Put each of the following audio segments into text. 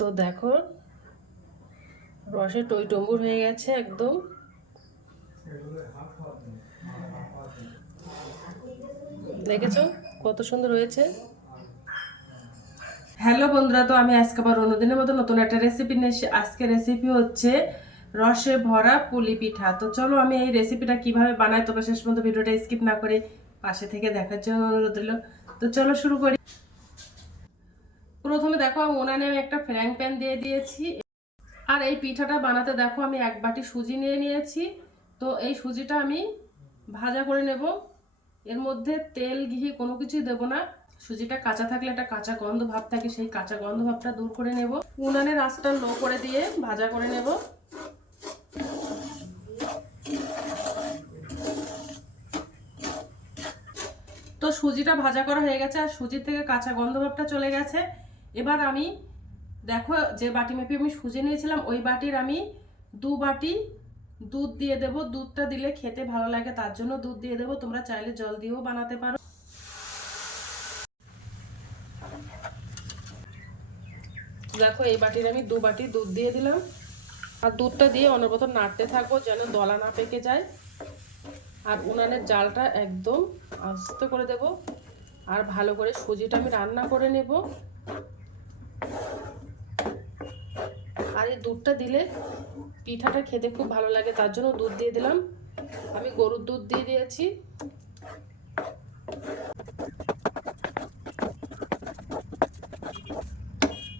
তো দেখো রসে টইটম্বুর হয়ে গেছে একদম। দেখেছো কত সুন্দর হয়েছে। হ্যালো বন্ধুরা, তো আমি আজকে আবার অন্যদিনের মতো নতুন একটা রেসিপি নিয়ে এসেছি। আজকে রেসিপি হচ্ছে রসে ভরা পুলি পিঠা। তো চলো আমি এই রেসিপিটা কিভাবে বানাই তোমরা শেষ পর্যন্ত ভিডিওটা স্কিপ না করে পাশে থেকে দেখার জন্য অনুরোধ রইল। তো চলো শুরু করি। প্রথমে দেখো উনানে আমি একটা ফ্রাইং প্যান দিয়ে দিয়েছি। আর এই পিঠাটা বানাতে দেখো আমি এক বাটি সুজি নিয়ে নিয়েছি। তো এই সুজিটা আমি ভাজা করে নেব। এর মধ্যে তেল ঘি কোনো কিছুই দেব না। সুজিটা কাঁচা থাকলে একটা কাঁচা গন্ধ ভাব থাকে, সেই কাঁচা গন্ধ ভাবটা দূর করে নেব। উনানের আঁচটা লো করে দিয়ে ভাজা করে নেব। তো সুজিটা ভাজা করা হয়ে গেছে আর সুজির থেকে কাঁচা গন্ধ ভাবটা চলে গেছে। এবার আমি দেখো যে বাটি মেপে আমি সুজি নিয়েছিলাম ওই বাটির আমি 2 বাটি দুধ দিয়ে দেব। দুধটা দিলে খেতে ভালো লাগে, তার জন্য দুধ দিয়ে দেব। তোমরা চাইলে জল দিয়েও বানাতে পারো। দেখো এই বাটির আমি 2 বাটি দুধ দিয়ে দিলাম। আর দুধটা দিয়ে অনবরত নাড়তে থাকবো যেন দলা না পেকে যায়। আর উনানের জালটা একদম আস্তে করে দেব। আর ভালো করে সুজিটা আমি রান্না করে নেব। আর এই দুধটা দিলে পিঠাটা খেতে খুব ভালো লাগে, তার জন্য দুধ দিয়ে দিলাম। আমি গরুর দুধ দিয়ে দিয়েছি।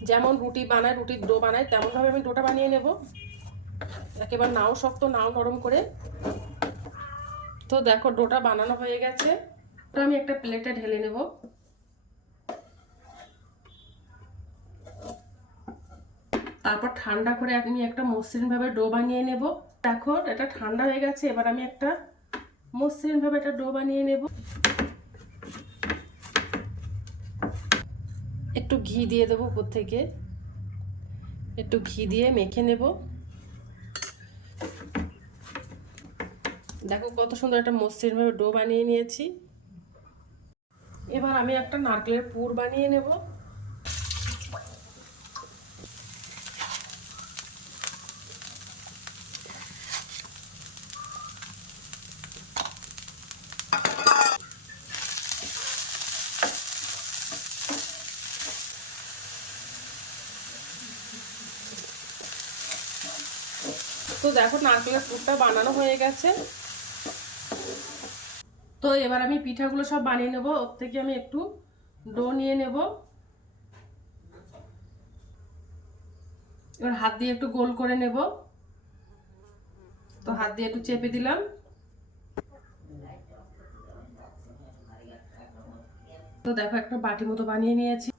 যেমন রুটি বানায়, রুটির ডো বানায়, তেমনভাবে আমি ডোটা বানিয়ে নেব। একেবারে নাও শক্ত নাও নরম করে। তো দেখো ডোটা বানানো হয়ে গেছে। তো আমি একটা প্লেটে ঢেলে নেব। তারপর ঠান্ডা করে আমি একটা মসৃণভাবে ডো বানিয়ে নেব। দেখো এটা ঠান্ডা হয়ে গেছে। এবার আমি একটা মসৃণভাবে একটা ডো বানিয়ে নেব। একটু ঘি দিয়ে দেবো উপর থেকে, একটু ঘি দিয়ে মেখে নেব। দেখো কত সুন্দর একটা মসৃণভাবে ডো বানিয়ে নিয়েছি। এবার আমি একটা নারকেলের পুর বানিয়ে নেব। তো দেখো নারকেলের পুরটা বানানো হয়ে গেছে। তো এবার আমি পিঠাগুলো সব বানিয়ে নেব। ওর থেকে আমি একটু ডো নিয়ে নেব। এবার হাত দিয়ে একটু গোল করে নেব। তো হাত দিয়ে একটু চেপে দিলাম। তো দেখো একটা বাটি মতো বানিয়ে নিয়েছি।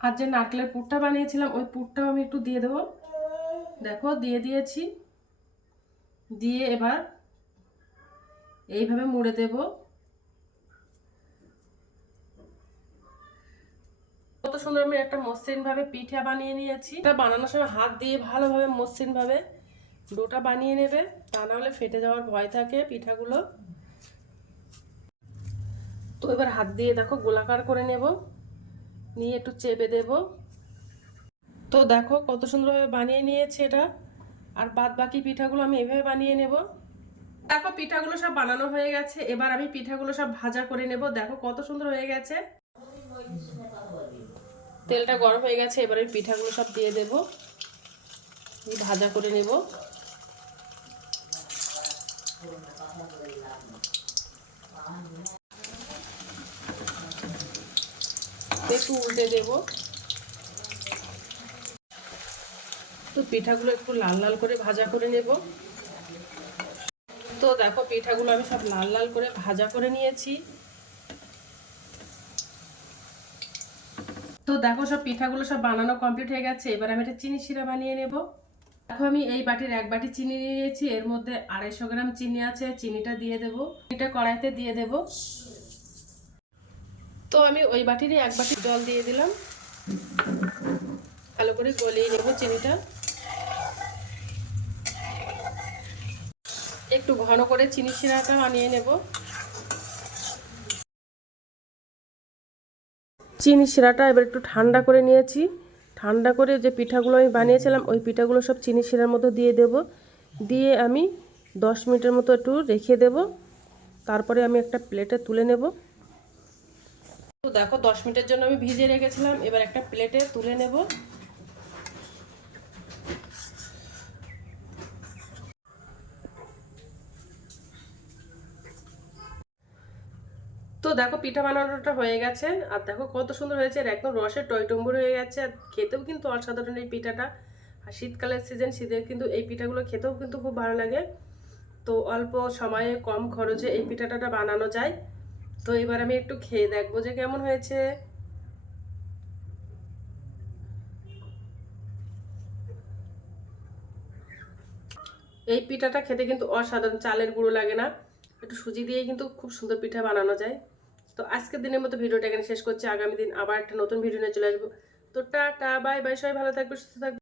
আর যে নারকেলের পুরটা বানিয়েছিলাম ওই পুরটাও আমি একটু দিয়ে দেবো। দেখো দিয়ে দিয়েছি। দিয়ে এবার এইভাবে মুড়ে দেব। কত সুন্দর আমি একটা মসৃণ ভাবে পিঠা বানিয়ে নিয়েছি। এটা বানানোর সময় হাত দিয়ে ভালোভাবে মসৃণ ভাবে ডোটা বানিয়ে নেবে, তা না হলে ফেটে যাওয়ার ভয় থাকে পিঠাগুলো। তো এবার হাত দিয়ে দেখো গোলাকার করে নেব, নিয়ে একটু চেপে দেব। তো দেখো কত সুন্দরভাবে বানিয়ে নিয়েছি এটা। আর বাদ বাকি পিঠাগুলো আমি এভাবে বানিয়ে নেব। দেখো পিঠাগুলো সব বানানো হয়ে গেছে। এবার আমি পিঠাগুলো সব ভাজা করে নেব। দেখো কত সুন্দর হয়ে গেছে। তেলটা গরম হয়ে গেছে। এবার আমি পিঠাগুলো সব দিয়ে দেব, ভাজা করে নেব। একটু উল্টে দেব। তো পিঠাগুলো একটু লাল লাল করে ভাজা করে নেব। তো দেখো পিঠাগুলো আমি সব লাল লাল করে ভাজা করে নিয়েছি। তো দেখো সব পিঠাগুলো সব বানানো কমপ্লিট হয়ে গেছে। এবার আমি একটা চিনি শিরা বানিয়ে নেব। দেখো আমি এই বাটির 1 বাটি চিনি নিয়ে নিয়েছি। এর মধ্যে 250 গ্রাম চিনি আছে। চিনিটা দিয়ে দেব। চিনিটা কড়াইতে দিয়ে দেব। তো আমি ওই বাটিরই 1 বাটি জল দিয়ে দিলাম। ভালো করে গলিয়ে নেব চিনিটা। একটু ঘন করে চিনি শিরাটা বানিয়ে নেব। চিনি শিরাটা এবার একটু ঠান্ডা করে নিয়েছি। ঠান্ডা করে যে পিঠাগুলো আমি বানিয়েছিলাম ওই পিঠাগুলো সব চিনি শিরার মতো দিয়ে দেব, দিয়ে আমি 10 মিনিটের মতো একটু রেখে দেব। তারপরে আমি একটা প্লেটে তুলে নেব। তো দেখো 10 মিনিটের জন্য আমি ভিজিয়ে রেখেছিলাম, এবার একটা প্লেটে তুলে নেব। তো দেখো পিঠা বানানোটা হয়ে গেছে, আর দেখো কত সুন্দর হয়েছে, আর একদম রসের টইটম্বুর হয়ে গেছে, আর খেতেও কিন্তু অসাধারণ এই পিঠাটা। আর শীতকালের সিজন, শীতের কিন্তু এই পিঠাগুলো খেতেও কিন্তু খুব ভালো লাগে। তো অল্প সময়ে কম খরচে এই পিঠাটা বানানো যায়। তো এবার আমি একটু খেয়ে দেখবো যে কেমন হয়েছে। এই পিঠাটা খেতে কিন্তু অসাধারণ, চালের গুঁড়ো লাগে না, একটু সুজি দিয়েই কিন্তু খুব সুন্দর পিঠা বানানো যায়। তো আজকের দিনের মতো ভিডিওটা এখানে শেষ করছি, আগামী দিন আবার একটা নতুন ভিডিও নিয়ে চলে আসবো। তো টাটা, বাই বাই, সবাই ভালো থাকবে, সুস্থ থাকবে।